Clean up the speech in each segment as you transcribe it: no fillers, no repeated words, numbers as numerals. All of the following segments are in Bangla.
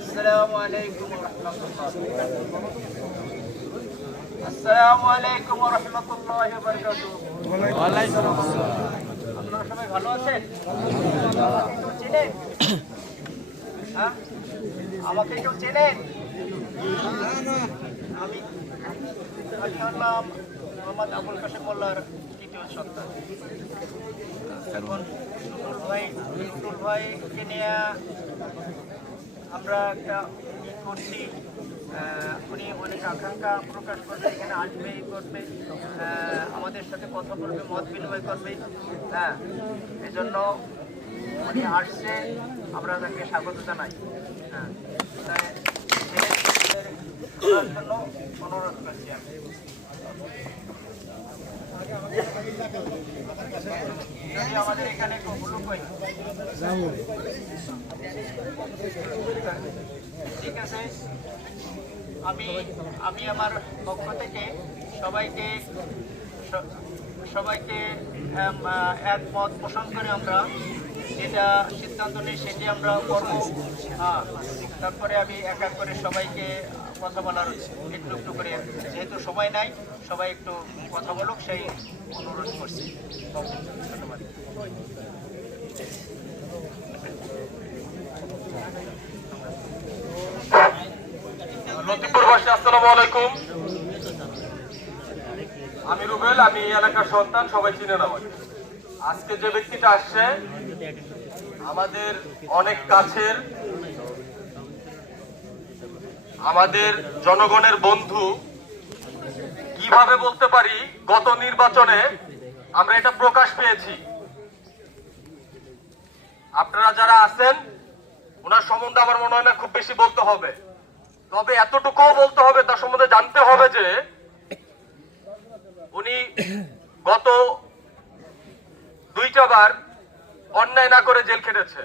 আসসালামু আলাইকুম ওয়া রাহমাতুল্লাহ। আসসালামু আলাইকুম ওয়া রাহমাতুল্লাহি ওয়া বারাকাতুহু। ওয়া আলাইকুম আসসালাম। আপনারা সবাই ভালো আছেন? কেউ চেনেন? হ্যাঁ, আমাকে কেউ চেনেন? আমি হলাম মোহাম্মদ আবুল কাশেম মোল্লার তৃতীয় সন্তান। এখন টুটুল ভাইকে নিয়ে আমরা একটা করছি। উনি অনেক আকাঙ্ক্ষা প্রকাশ করবে, এখানে আসবে, করবে, আমাদের সাথে কথা বলবে, মত বিনিময় করবে। হ্যাঁ, এজন্য উনি আসছে, আমরা তাকে স্বাগত জানাই। হ্যাঁ, জন্য অনুরোধ করছি আমি। আমাদের এখানে ঠিক আছে, আমি আমার পক্ষ থেকে সবাইকে একমত পোষণ করে আমরা যেটা সিদ্ধান্ত নিই সেটি আমরা করবো। তারপরে আমি এক এক করে সবাইকে কথা বলার একটু একটু করে, যেহেতু সময় নাই, সবাই একটু কথা বলুক সেই অনুরোধ করছি। ধন্যবাদ। লতিপুরবাসী আসসালামু আলাইকুম। আমি রুবেল, আমি এই এলাকার সন্তান, সবাই চিনেন আমাকে। আজকে যে ব্যক্তিটা আসছে আমাদের অনেক কাছের, আমাদের জনগণের বন্ধু, কিভাবে বলতে পারি, গত নির্বাচনে আমরা এটা প্রকাশ পেয়েছি। আপনারা যারা আছেন ওনার সম্বন্ধে আমার মনে হয় না খুব বেশি বলতে হবে, তবে এতটুকুও বলতে হবে, তার সম্বন্ধে জানতে হবে যে উনি গত 2টা বার অন্যায় না করে জেল খেটেছে।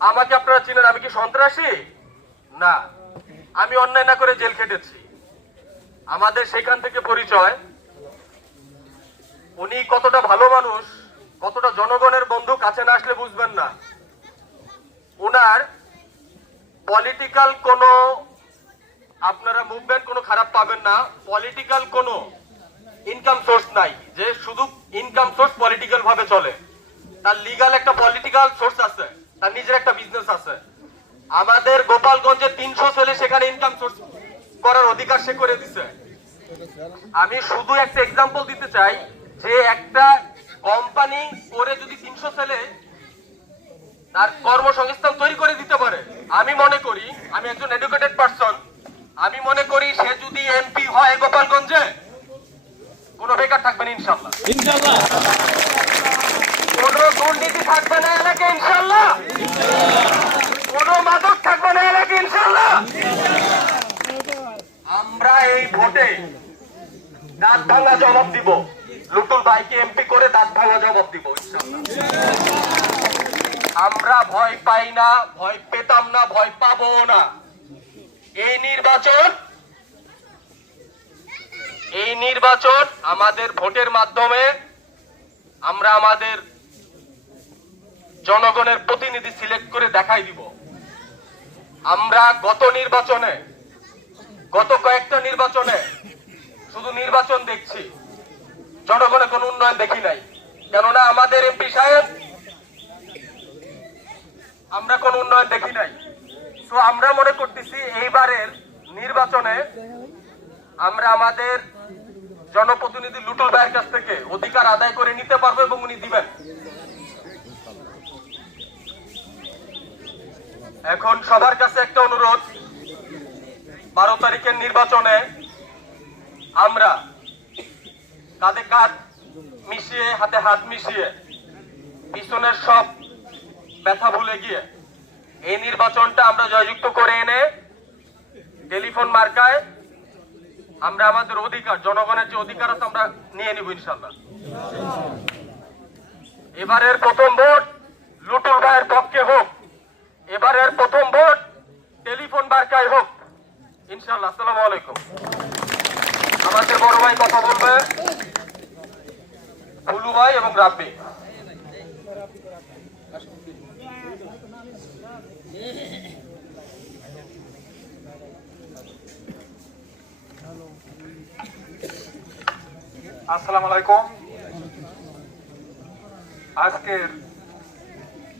আমাকে আপনারা চিনেন, আমি কি সন্ত্রাসী? না, আমি অন্যায় না করে জেল খেটেছি। আমাদের সেখান থেকে পরিচয়। উনি কতটা ভালো মানুষ, কতটা জনগণের বন্ধু, কাছে না আসলে বুঝবেন না। উনার পলিটিক্যাল কোনো আপনারা মুভমেন্ট কোনো খারাপ পাবেন না, পলিটিক্যাল কোনো ইনকাম সোর্স নাই যে শুধু ইনকাম সোর্স পলিটিক্যাল ভাবে চলে। তার লিগাল একটা পলিটিক্যাল সোর্স আছে, তার নিজের একটা বিজনেস আছে। আমাদের গোপালগঞ্জে 300 ছেলে সেখানে ইনকাম সোর্স করার অধিকার সে করে দিছে। আমি শুধু একটা এক্সাম্পল দিতে চাই যে একটা কোম্পানি করে যদি 300 ছেলে তার কর্মসংস্থান তৈরি করে দিতে পারে, আমি মনে করি, আমি একজন এডুকেটেড পারসন, আমি মনে করি সে যদি এমপি হয় গোপালগঞ্জে কোনো বেকার থাকবে না ইনশাআল্লাহ। ইনশাআল্লাহ কোনো দুর্নীতি থাকবে না এলাকায় ইনশাআল্লাহ, কোনো মাদক থাকবে না এলাকায় ইনশাআল্লাহ। আমরা এই ভোটে দাঁত ভাঙা জবাব দিব, লুটুল ভাইকে এমপি করে দাঁত ভাঙা জবাব দিব ইনশাআল্লাহ। আমরা ভয় পাই না, ভয় পেতাম না, ভয় পাবো না। এই নির্বাচন আমাদের ভোটের মাধ্যমে আমরা আমাদের জনগণের প্রতিনিধি সিলেক্ট করে দেখাই দিব। আমরা গত কয়েকটা নির্বাচনে শুধু নির্বাচন দেখছি, জনগণের কোনো উন্নয়ন দেখি নাই। কেননা আমাদের এমপি সাহেব, আমরা কোনো উন্নয়ন দেখি নাই। তো আমরা মনে করতেছি এইবারের নির্বাচনে আমরা আমাদের জনপ্রতিনিধি লুটুল ভাইয়ের কাছ থেকে অধিকার আদায় করে নিতে পারবো এবং উনি দিবেন। এখন সবার কাছে একটা অনুরোধ, 12 তারিখের নির্বাচনে আমরা কাঁধে কাঁধ মিশিয়ে, হাতে হাত মিশিয়ে, পিছনের সব ব্যথা ভুলে গিয়ে এই নির্বাচনটা আমরা জয়যুক্ত করে এনে টেলিফোন মার্কায় আমরা আমাদের অধিকার, জনগণের যে অধিকার আছে আমরা নিয়ে নিব ইনশাআল্লাহ। এবারের প্রথম ভোট লুটুল ভাইয়ের পক্ষে হোক, এবারের প্রথম ভোট টেলিফোন মার্কায় হোক ইনশাআল্লাহ। আসসালামু আলাইকুম। আমাদের বড় ভাই কথা বলবে। বুলু ভাই এবং রাব্বি। আসসালামু আলাইকুম। আজকের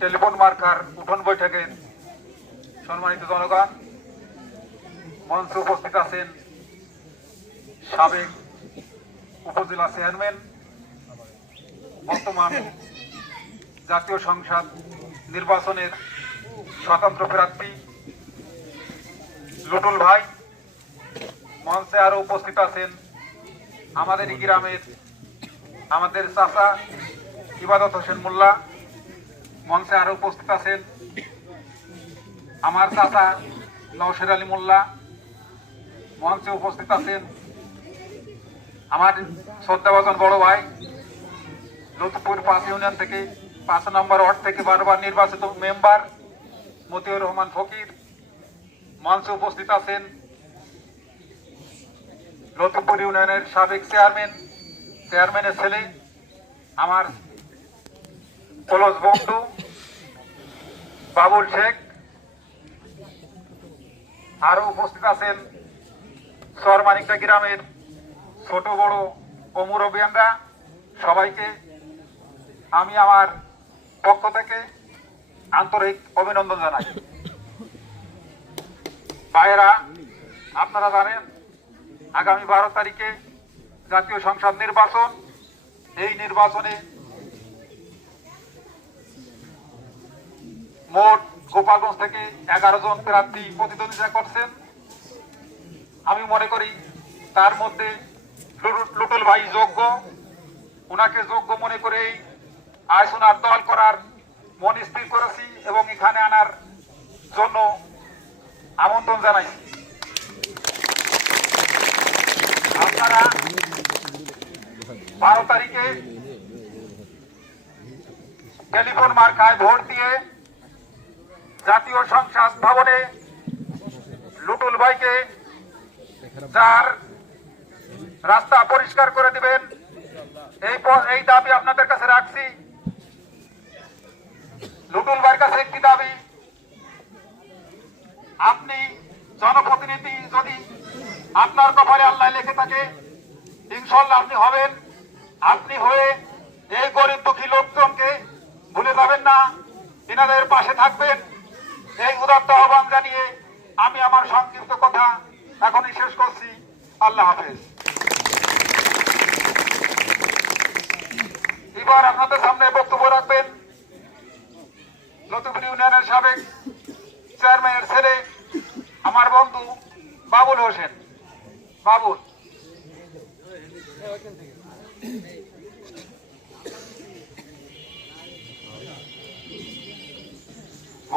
টেলিফোন মার্কার উঠোন বৈঠকের সম্মানিত জনগণ, মঞ্চে উপস্থিত আছেন সাবেক উপজেলা চেয়ারম্যান, বর্তমান জাতীয় সংসদ নির্বাচনের স্বতন্ত্র প্রার্থী লুটুল ভাই। মঞ্চে আরো উপস্থিত আছেন আমাদের এই গ্রামের আমাদের চাচা ইবাদত হোসেন মোল্লা। মঞ্চে আরো উপস্থিত আছেন আমার চাচা নওশের আলী মোল্লা। মঞ্চে উপস্থিত আছেন আমার শ্রদ্ধাভাজন বড় ভাই লতিফপুর ৫ ইউনিয়ন থেকে ৫ নম্বর ওয়ার্ড থেকে বারবার নির্বাচিত মেম্বার মতিউর রহমান ফকির। মঞ্চে উপস্থিত আছেন লতিফপুর ইউনিয়নের সাবেক চেয়ারম্যানের ছেলে আমার কলস বন্ধু বাবুল শেখ। আরো উপস্থিত আছেন চরমানিকটা গ্রামের ছোট বড় ও মুরব্বিয়ানরা। সবাইকে আমি আমার পক্ষ থেকে আন্তরিক অভিনন্দন জানাই। ভাইয়েরা, আপনারা জানেন আগামী 12 তারিখে জাতীয় সংসদ নির্বাচন। এই নির্বাচনে মোট গোপালগঞ্জ থেকে 11 জন প্রার্থী প্রতিদ্বন্দ্বিতা করছেন। আমি মনে করি তার মধ্যে লুটুল ভাই যোগ্য। ওনাকে যোগ্য মনে করেই আজ ওনার দল করার মন স্থির করেছি এবং এখানে আনার জন্য আমন্ত্রণ জানাইছি। আপনারা 12 তারিখে টেলিফোন মার্কায় ভোট দিয়ে জাতীয় সংসদ ভবনে লুটুল ভাইকে যার রাস্তা পরিষ্কার করে দিবেন এই দাবি আপনাদের কাছে রাখছি। লুটুল ভাইয়ের কাছে একটি দাবি, আপনি জনপ্রতিনিধি যদি আপনার কপালে আল্লাহ লিখে থাকে ইনশাআল্লাহ আপনি হবেন। আপনি হয়ে এই গরিব দুঃখী লোকজনকে ভুলে যাবেন না, এনাদের পাশে থাকবেন। এই উদাত্ত আহ্বান জানিয়ে আমি আমার সংক্ষিপ্ত কথা এখনই শেষ করছি। আল্লাহ হাফেজ। এবার আপনাদের সামনে বক্তব্য রাখবেন লতিফপুর ইউনিয়নের সাবেক চেয়ারম্যানের ছেলে আমার বন্ধু বাবুল হোসেন। বাবুল।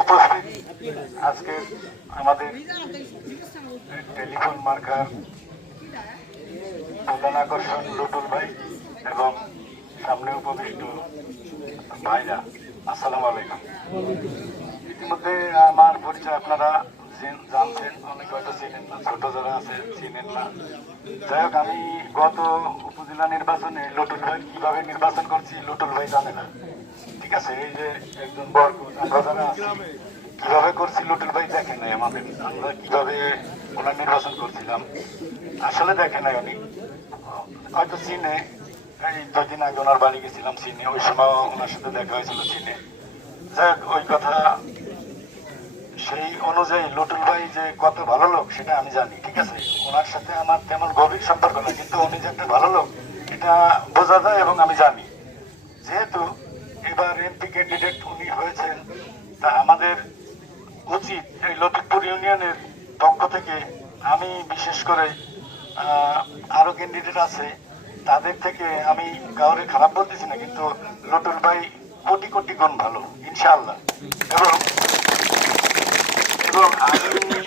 উপস্থিত আজকে আমাদের টেলিফোন মার্কার প্রধান আকর্ষণ লুটুল ভাই এবং সামনে উপবিষ্ট ভাইরা, আসসালামু আলাইকুম। ইতিমধ্যে আমার পরিচয় আপনারা জানছেন, অনেক হয়তো চিনেন না, ছোট যারা আছে চিনেন না। যাই হোক, আমি গত উপজেলা নির্বাচনে লুটুল ভাই কিভাবে নির্বাচন করছি লুটুল ভাই জানে না, ঠিক আছে? এই যে একজন বর্গ আমরা যারা আছি কিভাবে করছি লুটুল ভাই দেখে নাই। আমরা কিভাবে ওনার নির্বাচন করছিলাম আসলে দেখে নাই। উনি হয়তো চিনে, এই 2 দিন আগে ওনার বাড়ি গেছিলাম, চিনে, ওই সময় ওনার সাথে দেখা হয়েছিল, চিনে। যাই হোক, ওই কথা সেই অনুযায়ী লুটুল ভাই যে কত ভালো লোক সেটা আমি জানি, ঠিক আছে? ওনার সাথে আমার তেমন গভীর সম্পর্ক না, কিন্তু উনি যে একটা ভালো লোক এটা বোঝা যায় এবং আমি জানি। যেহেতু এবার এমপি ক্যান্ডিডেট উনি হয়েছেন, তা আমাদের উচিত এই লতিফপুর ইউনিয়নের পক্ষ থেকে, আমি বিশেষ করে আরো ক্যান্ডিডেট আছে তাদের থেকে আমি কাউরে খারাপ বলতেছি না, কিন্তু লুটুল ভাই কোটি কোটি গুণ ভালো ইনশাআল্লাহ। এবং আমি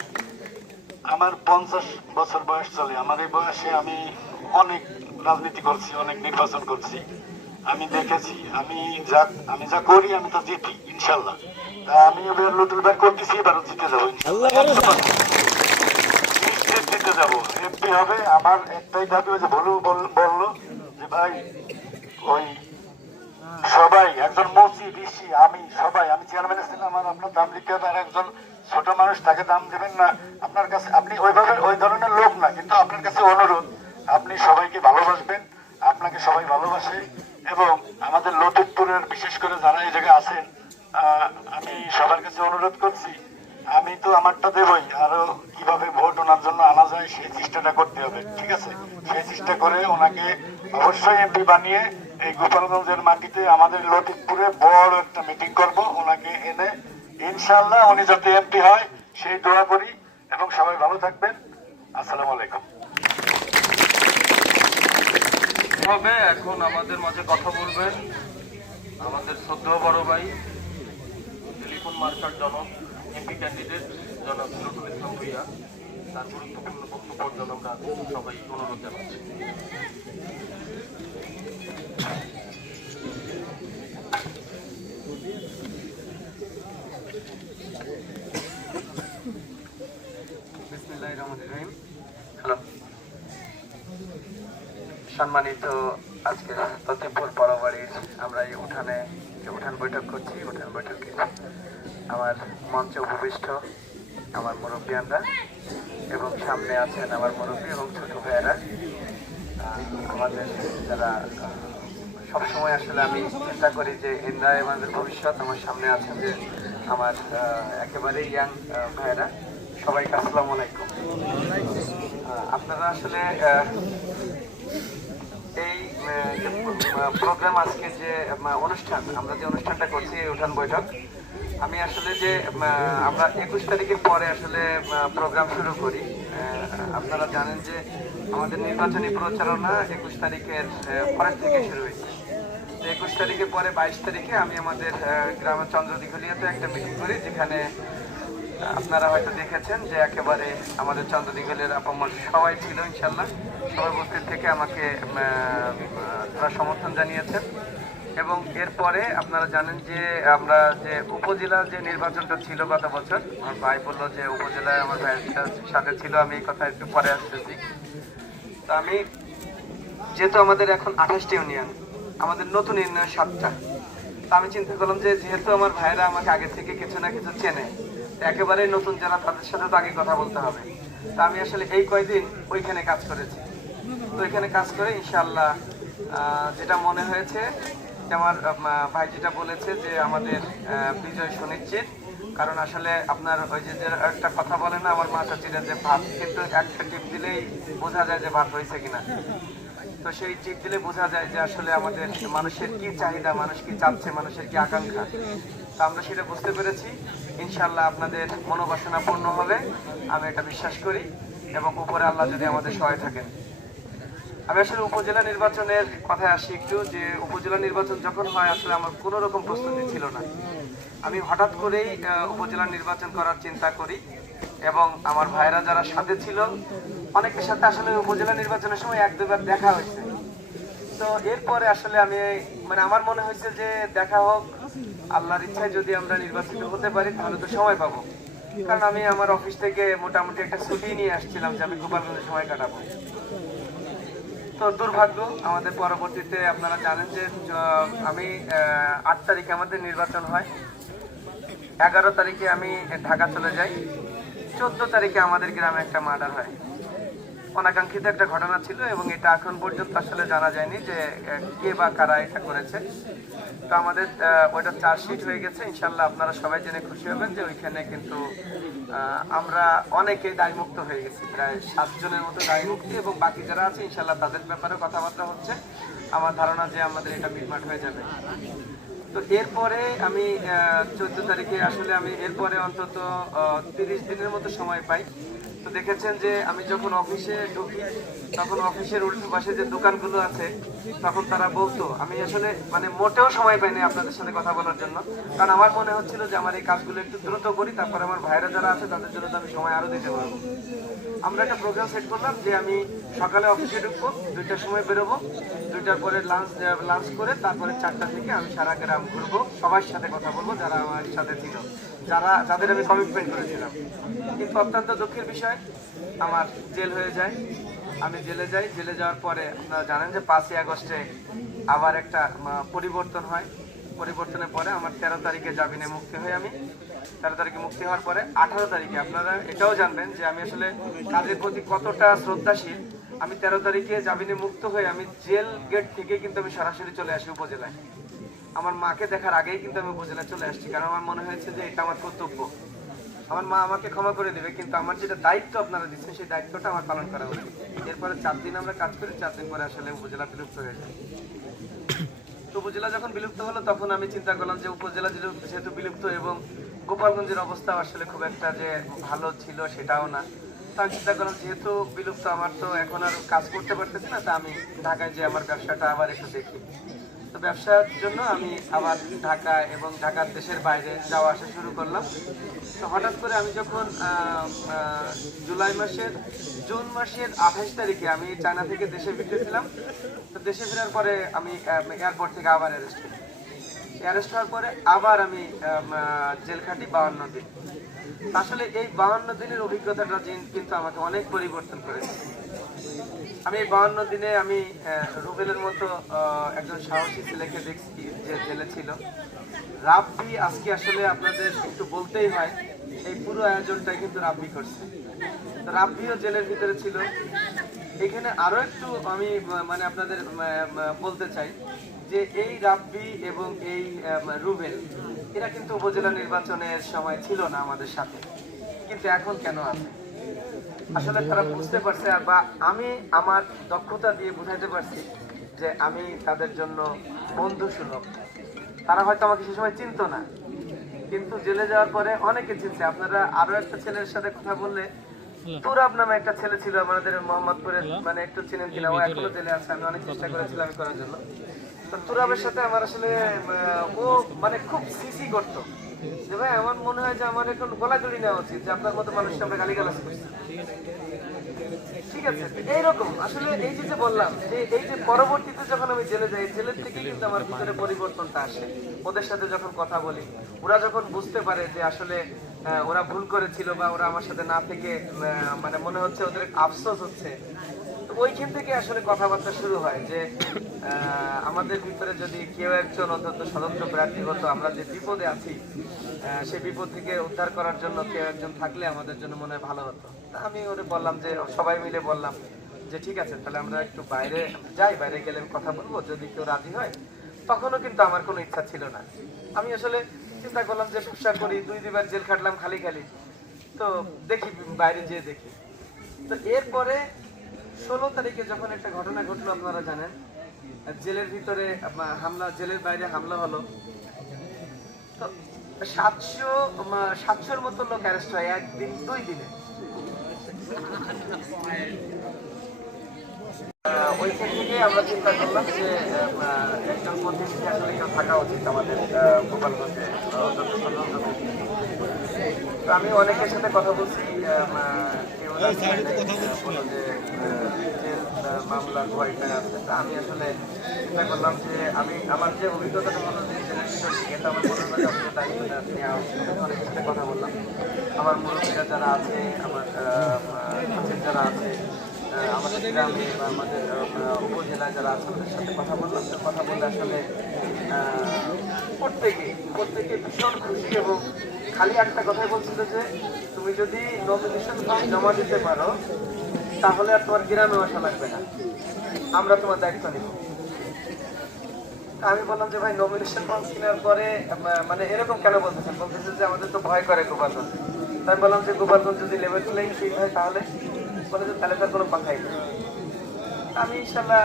আমার 50 বছর বয়স চলে, আমার এই বয়সে আমি অনেক রাজনীতি করছি, অনেক নির্বাচন করছি, আমি দেখেছি। আমি যা করি আমি তো জিতি ইনশাল্লাহ। তা আমি এবার লুটুল ভাই করতেছি, এবারও জিতে যাবো, জিতে যাবো, এমপি হবে। আমার একটাই দাবি, ওই যে বললো যে ভাই ওই একজন মৌসি ঋষি আমি সবাই, আমি চেয়ারম্যান ছিলাম, আমার আপনার দাম লিখতে হবে, আর একজন ছোট মানুষ তাকে দাম দেবেন না আপনার কাছে, আপনি ওইভাবে ওই ধরনের লোক না, কিন্তু আপনার কাছে অনুরোধ আপনি সবাইকে ভালোবাসবেন, আপনাকে সবাই ভালোবাসে। এবং আমাদের লতিফপুরের বিশেষ করে যারা এই জায়গায় আছেন, আমি সবার কাছে অনুরোধ করছি, আমি তো আমারটা দেবই, আরো কিভাবে ভোট ওনার জন্য আনা যায় সেই চেষ্টাটা করতে হবে, ঠিক আছে? সেই চেষ্টা করে ওনাকে অবশ্যই এমপি বানিয়ে এই গোপালগঞ্জের মাটিতে আমাদের লতিফপুরে বড় একটা মিটিং করব, ওনাকে এনে ইনশাআল্লাহ উনি যাতে এমপি হয় সেই দোয়া করি। এবং সবাই ভালো থাকবেন, আসসালামু আলাইকুম। হবে এখন আমাদের মাঝে কথা বলবেন আমাদের শ্রদ্ধেয় বড় ভাই টেলিফোন মার্কার জনক এমপি ক্যান্ডিডেট জনাব নজরুল ইসলাম ভূঁইয়া। তার গুরুত্বপূর্ণ বক্তব্যের জন্য আমরা সবাই অনুরোধ জানাচ্ছি। বিসমিল্লাহির রহমানির রহিম। হ্যালো, সম্মানিত আজকে লতিফপুর বড়বাড়ির আমরা এই উঠান বৈঠক করছি। উঠান বৈঠকে আমার মঞ্চে উপবিষ্ট আমার মুরব্বিয়ানরা এবং সামনে আছেন আমার মুরব্বী এবং ছোট ভাইয়েরা, আমাদের যারা সবসময় আসলে আমি চিন্তা করি যে এনরাই আমাদের ভবিষ্যৎ। আমার সামনে আছেন যে আমার একেবারে ইয়াং ভাইয়েরা, সবাইকে আসসালামু আলাইকুম। আপনারা আসলে এই প্রোগ্রাম আজকে যে অনুষ্ঠান, আমরা যে অনুষ্ঠানটা করছি এই উঠান বৈঠক, আমি আসলে যে আমরা 21 তারিখের পরে আসলে প্রোগ্রাম শুরু করি। আপনারা জানেন যে আমাদের নির্বাচনী প্রচারণা 21 তারিখের পরের থেকে শুরু হয়েছে। 21 তারিখের পরে 22 তারিখে আমি আমাদের গ্রামের চন্দ্রদিঘলিয়াতে একটা মিটিং করি, যেখানে আপনারা হয়তো দেখেছেন যে একেবারে আমাদের চন্দ্রদিঘলের আপামর সবাই ছিল। ইনশাল্লাহ সবাই উপস্থিত থেকে আমাকে তারা সমর্থন জানিয়েছেন। এবং এরপরে আপনারা জানেন যে আমরা যে উপজেলা যে নির্বাচনটা ছিল গত বছর, আমার ভাই বললো যে উপজেলায় আমার ভাইয়ের সাথে ছিল, আমি এই কথা একটু পরে আসতেছি। তো আমি যেহেতু আমাদের এখন 28টি ইউনিয়ন, আমাদের নতুন ইউনিয়ন 7টা, তো আমি চিন্তা করলাম যে যেহেতু আমার ভাইয়েরা আমাকে আগে থেকে কিছু না কিছু চেনে, একেবারেই নতুন যারা তাদের সাথে তো আগে কথা বলতে হবে। তা আমি আসলে এই কয়দিন ওইখানে কাজ করেছি। তো ওইখানে কাজ করে ইনশাআল্লাহ যেটা মনে হয়েছে যে আমার ভাই যেটা বলেছে যে আমাদের বিজয় সুনিশ্চিত। কারণ আসলে আপনার ওই যে একটা কথা বলে না আমার মা চাচিরা, যে ভাত কিন্তু একটা টিপ দিলেই বোঝা যায় যে ভাত হয়েছে কিনা। তো সেই টিপ দিলে বোঝা যায় যে আসলে আমাদের মানুষের কি চাহিদা, মানুষ কি চাচ্ছে, মানুষের কি আকাঙ্ক্ষা। তো আমরা সেটা বুঝতে পেরেছি। ইনশাআল্লাহ আপনাদের মনোবাসনা পূর্ণ হবে, আমি এটা বিশ্বাস করি, এবং উপরে আল্লাহ যদি আমাদের সহায় থাকেন। আমি আসলে উপজেলা নির্বাচনের কথায় আসি একটু, যে উপজেলা নির্বাচন যখন হয় আসলে আমার কোনো রকম প্রস্তুতি ছিল না। আমি হঠাৎ করেই উপজেলা নির্বাচন করার চিন্তা করি, এবং আমার ভাইরা যারা সাথে ছিল অনেকের সাথে আসলে উপজেলা নির্বাচনের সময় 1-2 বার দেখা হয়েছে। তো এরপরে আসলে আমি আমার মনে হয়েছে যে দেখা হোক, আল্লাহর ইচ্ছায় যদি আমরা নির্বাচিত হতে পারি তাহলে তো সময় পাবো। কারণ আমি আমার অফিস থেকে মোটামুটি একটা ছুটি নিয়ে আসছিলাম যে আমি গোপালগঞ্জে সময় কাটাবো। তো দুর্ভাগ্য আমাদের পরবর্তীতে আপনারা জানেন যে আমি 8 তারিখে আমাদের নির্বাচন হয়, 11 তারিখে আমি ঢাকা চলে যাই, 14 তারিখে আমাদের গ্রামে একটা মার্ডার হয়। অনাকাঙ্ক্ষিত একটা ঘটনা ছিল, এবং এটা এখন পর্যন্ত আসলে জানা যায়নি যে কে বা কারা এটা করেছে। তো আমাদের ওইটা চার্জশিট হয়ে গেছে। ইনশাল্লাহ আপনারা সবাই জেনে খুশি হবেন যে ওইখানে কিন্তু আমরা অনেকেই দায়মুক্ত হয়ে গেছি, প্রায় 7 জনের মতো দায়মুক্তি, এবং বাকি যারা আছে ইনশাল্লাহ তাদের ব্যাপারে কথাবার্তা হচ্ছে। আমার ধারণা যে আমাদের এটা মিটমাট হয়ে যাবে। তো এরপরে আমি 14 তারিখে আসলে আমি এরপরে অন্তত 30 দিনের মতো সময় পাই। তো দেখেছেন যে আমি যখন অফিসে ঢুকি তখন অফিসের উল্টো পাশে যে দোকানগুলো আছে তখন তারা বলতো, আমি আসলে মোটেও সময় পাইনি আপনাদের সাথে কথা বলার জন্য। কারণ আমার মনে হচ্ছিল যে আমার এই কাজগুলো একটু দ্রুত করি, তারপরে আমার ভাইরা যারা আছে তাদের জন্য তো আমি সময় আরো দিতে পারবো। আমরা একটা প্রোগ্রাম সেট করলাম যে আমি সকালে অফিসে ঢুকবো, 2টার সময় বেরোবো, 2টার পরে লাঞ্চ করে তারপরে 4টা থেকে আমি সারা গ্রাম ঘুরবো, সবার সাথে কথা বলবো যারা আমার সাথে ছিল, যাদের আমি কমিটমেন্ট করেছিলাম। কিন্তু অত্যন্ত দুঃখের বিষয়, আমার জেল হয়ে যায়। আমি জেলে যাই। জেলে যাওয়ার পরে আপনারা জানেন যে 5ই আগস্টে আবার একটা পরিবর্তন হয়। পরিবর্তনের পরে আমার 13 তারিখে জামিনে মুক্তি হই। আমি 13 তারিখে মুক্তি হওয়ার পরে 18 তারিখে আপনারা এটাও জানবেন যে আমি আসলে কাজের প্রতি কতটা শ্রদ্ধাশীল। আমি 13 তারিখে জামিনে মুক্ত হয়ে আমি জেল গেট থেকে কিন্তু আমি সরাসরি চলে আসি উপজেলায়। আমার মাকে দেখার আগেই কিন্তু আমি উপজেলায় চলে আসছি, কারণ আমার মনে হয়েছে যে এটা আমার কর্তব্য। আমার মা আমাকে ক্ষমা করে দেবে, কিন্তু আমার যেটা দায়িত্ব আপনারা দিচ্ছেন সেই দায়িত্বটা আমার পালন করা উচিত। এরপরে 4 দিন আমরা কাজ করি, 4 দিন পরে আসলে উপজেলা বিলুপ্ত হয়ে যায়। তো উপজেলা যখন বিলুপ্ত হলো তখন আমি চিন্তা করলাম যে উপজেলা যেহেতু বিলুপ্ত এবং গোপালগঞ্জের অবস্থা আসলে খুব একটা যে ভালো ছিল সেটাও না, তো আমি চিন্তা করলাম যেহেতু বিলুপ্ত আমার তো এখন আর কাজ করতে পারতেছি না, তা আমি ঢাকায় যে আমার ব্যবসাটা আবার একটু দেখি। তো ব্যবসার জন্য আমি আবার ঢাকা এবং ঢাকার দেশের বাইরে যাওয়া আসা শুরু করলাম। তো হঠাৎ করে আমি যখন জুন মাসের 28 তারিখে আমি চায়না থেকে দেশে ফিরতেছিলাম। তো দেশে ফেরার পরে আমি এয়ারপোর্ট থেকে আবার অ্যারেস্ট হওয়ার পরে আবার আমি জেল খাটি 52 দিন। আসলে এই 52 দিনের অভিজ্ঞতাটা কিন্তু আমাকে অনেক পরিবর্তন করেছে। আমি এই 52 দিনে আমি রুবেলের মতো একজন সাহসী ছেলেকে দেখছি যে জেলে ছিল। রাব্বি আজকে আসলে আপনাদের একটু বলতেই হয়, এই পুরো আয়োজনটাই কিন্তু রাব্বি করছে। তো রাব্বিও জেলের ভিতরে ছিল। এখানে আরো একটু আমি মানে আপনাদের বলতে চাই যে এই রাব্বি এবং এই রুবেল এরা কিন্তু উপজেলা নির্বাচনের সময় ছিল না আমাদের সাথে, কিন্তু এখন কেন আছে? আসলে তারা বুঝতে পারছে, বা আমি আমার দক্ষতা দিয়ে বুঝাইতে পারছি যে আমি তাদের জন্য বন্ধু সুলভ। তারা হয়তো আমাকে সে সময় চিনতো না, কিন্তু জেলে যাওয়ার পরে অনেকে চিনছে। আপনারা আরো একটা ছেলের সাথে কথা বললে, তুরাব নামে একটা ছেলে ছিল আমাদের মোহাম্মদপুরে, মানে একটু চিনেন কিনা, ও এখনো জেলে আছে। আমি অনেক চেষ্টা করেছিলাম করার জন্য। তো তুরাবের সাথে আমার আসলে ও মানে খুব সিসি করতো যে ভাই আমার মনে হয় যে আমার এখন গোলাগুলি নেওয়া উচিত, যে আপনার মতো মানুষকে আমরা গালিগালাজ করছি। ঠিক আছে, এইরকম আসলে এই যে বললাম যে এই যে পরবর্তীতে যখন আমি জেলে যাই, জেলের থেকে কিন্তু আমার ভিতরে পরিবর্তনটা আসে। ওদের সাথে যখন কথা বলি, ওরা যখন বুঝতে পারে যে আসলে ওরা ভুল করেছিল, বা ওরা আমার সাথে না থেকে মানে মনে হচ্ছে ওদের আফসোস হচ্ছে, তো ওইখান থেকে আসলে কথাবার্তা শুরু হয় যে আমাদের ভিতরে যদি কেউ একজন অন্তত স্বতন্ত্র প্রার্থী হতো, আমরা যে বিপদে আছি সেই বিপদ থেকে উদ্ধার করার জন্য কেউ একজন থাকলে আমাদের জন্য মনে হয় ভালো হতো। আমি ওরে বললাম যে সবাই মিলে বললাম যে ঠিক আছে তাহলে আমরা একটু বাইরে যাই, বাইরে গেলে কথা বলবো, যদি কেউ রাজি হয়। তখনও কিন্তু আমার কোনো ইচ্ছা ছিল না। আমি আসলে চিন্তা করলাম যে ব্যবসা করি, 2-2 বার জেল খাটলাম খালি খালি, তো দেখি বাইরে যেয়ে দেখি। তো এরপরে 16 তারিখে যখন একটা ঘটনা ঘটলো আপনারা জানেন, জেলের ভিতরে হামলা, জেলের বাইরে হামলা হলো। তো 700-র মতো লোক অ্যারেস্ট হয় একদিন 2 দিনে। ওইখান থেকে আমরা চিন্তা করলাম যে একজন প্রতিনিধি আসলে কেউ থাকা উচিত আমাদের গোপালগঞ্জে। তো আমি অনেকের সাথে কথা বলছি, কেউ বললো যে মামলার ভয়টা আছে। তা আমি আসলে চিন্তা করলাম যে আমি আমার যে অভিজ্ঞতাটা হলো যে এটা আমার মনে হয় দায়িত্বটা নেওয়া উচিত। অনেকের সাথে কথা বললাম, আমার মুরব্বীরা যারা আছে, আমার কাছের যারা আছে, আমাদের গ্রামে বা আমাদের উপজেলায় যারা আছে ওদের সাথে কথা বললাম। কথা বললে আসলে প্রত্যেকে ভীষণ খুশি, এবং খালি একটা কথাই বলছিল যে তুমি যদি নমিনেশন ফর্ম জমা দিতে পারো তাহলে আর তোমার গ্রামে আসা লাগবে না, আমরা তোমার দায়িত্ব নিব। আমি বললাম যে ভাই নমিনেশন ফর্ম কেনার পরে মানে এরকম কেন বলতেছেন? বলতেছেন যে আমাদের তো ভয় করে গোপালগঞ্জ। তাই বললাম যে গোপালগঞ্জ যদি লেভেল প্লেইং ফিল্ড হয় তাহলে বলে যে তাহলে তার কোনো কথাই নেই। আমি ইনশাল্লাহ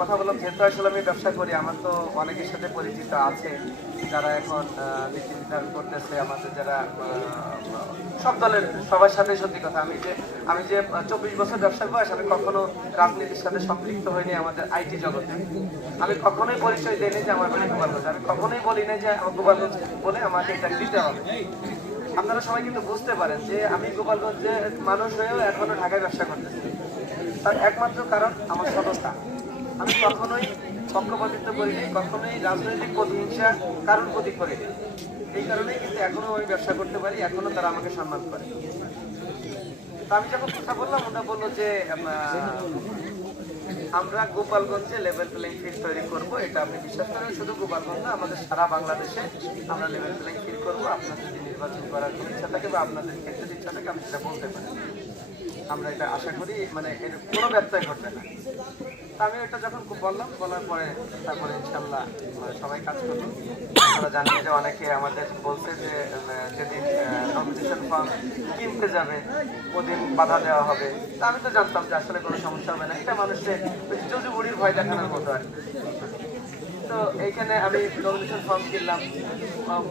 কথা বললাম, যেহেতু আসলে আমি ব্যবসা করি, আমার তো অনেকের সাথে পরিচিত আছে যারা এখন নীতি নির্ধারণ করতেছে, আমাদের যারা সব দলের সবার সাথে। সত্যি কথা, আমি যে 24 বছর ব্যবসার বয়স, আমি কখনো রাজনীতির সাথে সম্পৃক্ত হইনি। আমাদের আইটি জগতে আমি কখনোই পরিচয় দিইনি যে আমার বাড়ি গোপালগঞ্জ। আমি কখনোই বলি না যে আমার গোপালগঞ্জ বলে আমাকে এটা দিতে হবে। আপনারা সবাই কিন্তু বুঝতে পারেন যে আমি গোপালগঞ্জের মানুষ হয়েও এখনো ঢাকায় ব্যবসা করতেছি। তার একমাত্র কারণ আমার সততা। আমি কখনোই পক্ষপাতিত্ব করিনি, কখনোই রাজনৈতিক প্রতিহিংসা কারোর প্রতি করিনি। এই কারণেই কিন্তু এখনো আমি ব্যবসা করতে পারি, এখনো তারা আমাকে সম্মান করে। তো আমি যখন কথা বললাম, ওটা বললো যে আমরা গোপালগঞ্জে লেভেল প্লেইং ফিল্ড তৈরি করব, এটা আপনি বিশ্বাস করেন। শুধু গোপালগঞ্জ না, আমাদের সারা বাংলাদেশে আমরা লেভেল প্লেইং ফিল্ড করবো। আপনার যদি নির্বাচন করার কোনো ইচ্ছা থাকে বা আপনাদের ক্ষেত্রে ইচ্ছা থাকে, আমি সেটা বলতে পারি। আমরা এটা আশা করি মানে এর কোনো ব্যত্যয় ঘটবে না। আমি এটা যখন বললাম, বলার পরে তারপরে ইনশাল্লাহ সবাই কাজ করবো। আমরা জানি যে অনেকে আমাদের বলছে যে যেদিন নমিনেশন ফর্ম কিনতে যাবে ওদিন বাধা দেওয়া হবে। তা আমি তো জানতাম যে আসলে কোনো সমস্যা হবে না, এটা মানুষের জজু বুড়ির ভয় দেখানোর মতো আর কি। তো এইখানে আমি নমিনেশন ফর্ম কিনলাম,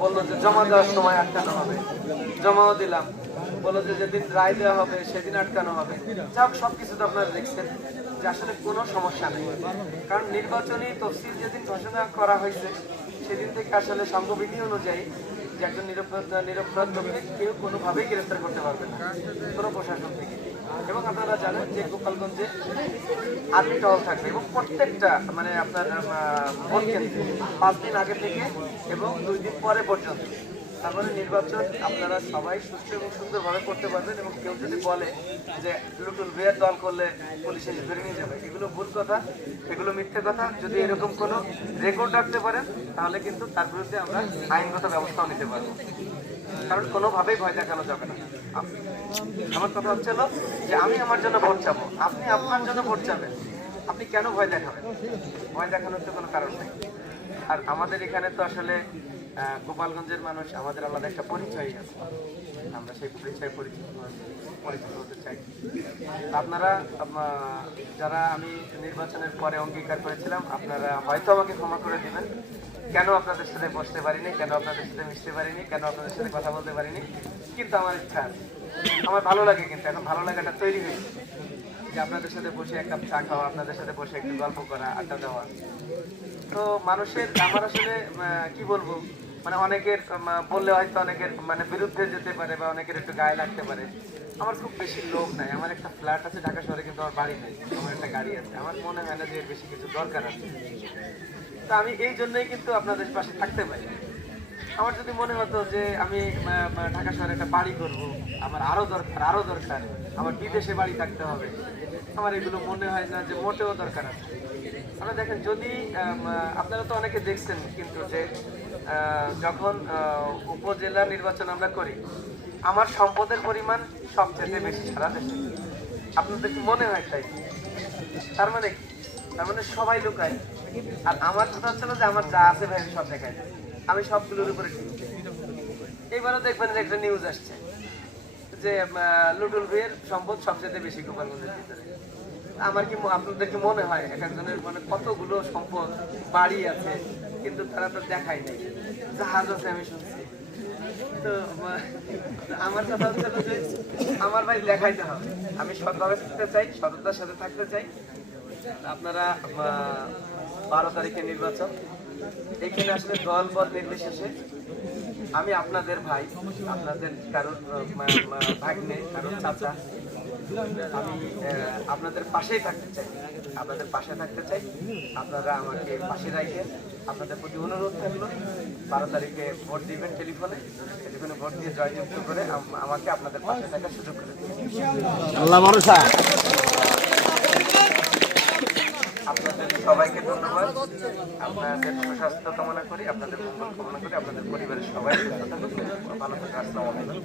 বললো যে জমা দেওয়ার সময় আটকানো হবে, জমাও দিলাম। বললো যে যেদিন রায় দেওয়া হবে সেদিন আটকানো হবে। যা হোক, সব কিছু তো আপনারা দেখছেন যে আসলে কোনো সমস্যা নেই। কারণ নির্বাচনী তফসিল যেদিন ঘোষণা করা হয়েছে সেদিন থেকে আসলে সংঘবিধি অনুযায়ী যে একজন নিরপরাধ লোককে কেউ কোনোভাবেই গ্রেফতার করতে পারবে না কোনো প্রশাসন থেকে। এবং আপনারা জানেন যে গোপালগঞ্জে আর্মি টহল থাকবে এবং প্রত্যেকটা মানে আপনার ভোট কেন্দ্রে 5 দিন আগে থেকে এবং 2 দিন পরে পর্যন্ত। তারপরে নির্বাচন আপনারা সবাই সুস্থ এবং সুন্দরভাবে করতে পারবেন। এবং কেউ যদি বলে যে লুটুল বিয়ের দল করলে পুলিশ এসে ধরে নিয়ে যাবে, এগুলো ভুল কথা, এগুলো মিথ্যে কথা। যদি এরকম কোনো রেকর্ড রাখতে পারেন তাহলে কিন্তু তার বিরুদ্ধে আমরা আইনগত ব্যবস্থাও নিতে পারবো। কারণ কোনোভাবেই ভয় দেখানো যাবে না। আমার কথা হচ্ছে যে আমি আমার জন্য ভোট চাবো, আপনি আপনার জন্য ভোট চাবেন। আপনি কেন ভয় দেখাবেন? ভয় দেখানোর তো কোনো কারণ নেই। আর আমাদের এখানে তো আসলে গোপালগঞ্জের মানুষ, আমাদের আলাদা একটা পরিচয় আছে। আমরা সেই পরিচিত হতে চাই। আপনারা যারা আমি নির্বাচনের পরে অঙ্গীকার করেছিলাম, আপনারা হয়তো আমাকে ক্ষমা করে দিবেন। কেন আপনাদের সাথে বসতে পারিনি, কেন আপনাদের সাথে মিশতে পারিনি, কেন আপনাদের সাথে কথা বলতে পারিনি, কিন্তু আমার ইচ্ছা আছে, আমার ভালো লাগে। কিন্তু এখন ভালো লাগাটা তৈরি হয়েছে যে আপনাদের সাথে বসে এক কাপ চা খাওয়া, আপনাদের সাথে বসে একটু গল্প করা, আড্ডা দেওয়া। তো মানুষের আমার আসলে কি বলবো, মানে অনেকের বললে হয়তো অনেকের মানে বিরুদ্ধে যেতে পারে বা অনেকের একটু গায়ে লাগতে পারে। আমার খুব বেশি লোভ নাই, আমার একটা ফ্ল্যাট আছে ঢাকা শহরে, কিন্তু আমার বাড়ি নেই, আমার একটা গাড়ি আছে। আমার মনে হয় না যে বেশি কিছু দরকার আছে। তো আমি এই জন্যই কিন্তু আপনাদের পাশে থাকতে পারি। আমার যদি মনে হতো যে আমি ঢাকা শহরে একটা বাড়ি করব, আমার আরো দরকার, আমার বিদেশে বাড়ি থাকতে হবে, আমার এগুলো মনে হয় না যে মোটেও দরকার আছে। আপনারা দেখেন, যদি আপনারা তো অনেকে দেখছেন কিন্তু যে যখন উপজেলা নির্বাচন আমরা করি, আমার সম্পদের পরিমাণ সবচেয়ে বেশি সারা দেশে। আপনাদের কি মনে হয় তাই? তার মানে সবাই লুকায়। আর আমার কথা হচ্ছে না যে আমার যা আছে ভাই সব দেখায়, আমি সবগুলোর উপরে ঠিক। এইবারও দেখবেন যে একটা নিউজ আসছে যে লুটুল ভাইয়ের সম্পদ সবচেয়ে বেশি গোপালগঞ্জের ভিতরে। আমার কি আপনাদের কি মনে হয় এক একজনের মানে কতগুলো সম্পদ বাড়ি আছে, কিন্তু তারা তো দেখায় নাই, জাহাজ আছে আমি শুনছি। তো আমার কথা হচ্ছে যে আমার ভাই দেখাইতে হবে। আমি সৎভাবে থাকতে চাই, সততার সাথে থাকতে চাই। আপনারা 12 তারিখে নির্বাচন, এখানে আসলে দল বল নির্বিশেষে আমি আপনাদের ভাই, আপনাদের কারোর ভাগ্নে, কারোর চাচা, আমি আপনাদের পাশেই থাকতে চাই, আপনাদের পাশে থাকতে চাই। আপনারা আমাকে পাশে রাখেন। আপনাদের প্রতি অনুরোধ থাকলো 12 তারিখে ভোট দিবেন, টেলিফোনে ভোট দিয়ে জয়যুক্ত করে আমাকে আপনাদের পাশে থাকার সুযোগ করে দিবেন। আল্লাহ ভরসা। আপনাদের সবাইকে ধন্যবাদ। আপনাদের সুস্বাস্থ্য কামনা করি, আপনাদের মঙ্গল কামনা করি, আপনাদের পরিবারের সবাই ভালো থাকুন, ভালো থাকুন। আসসালামু আলাইকুম।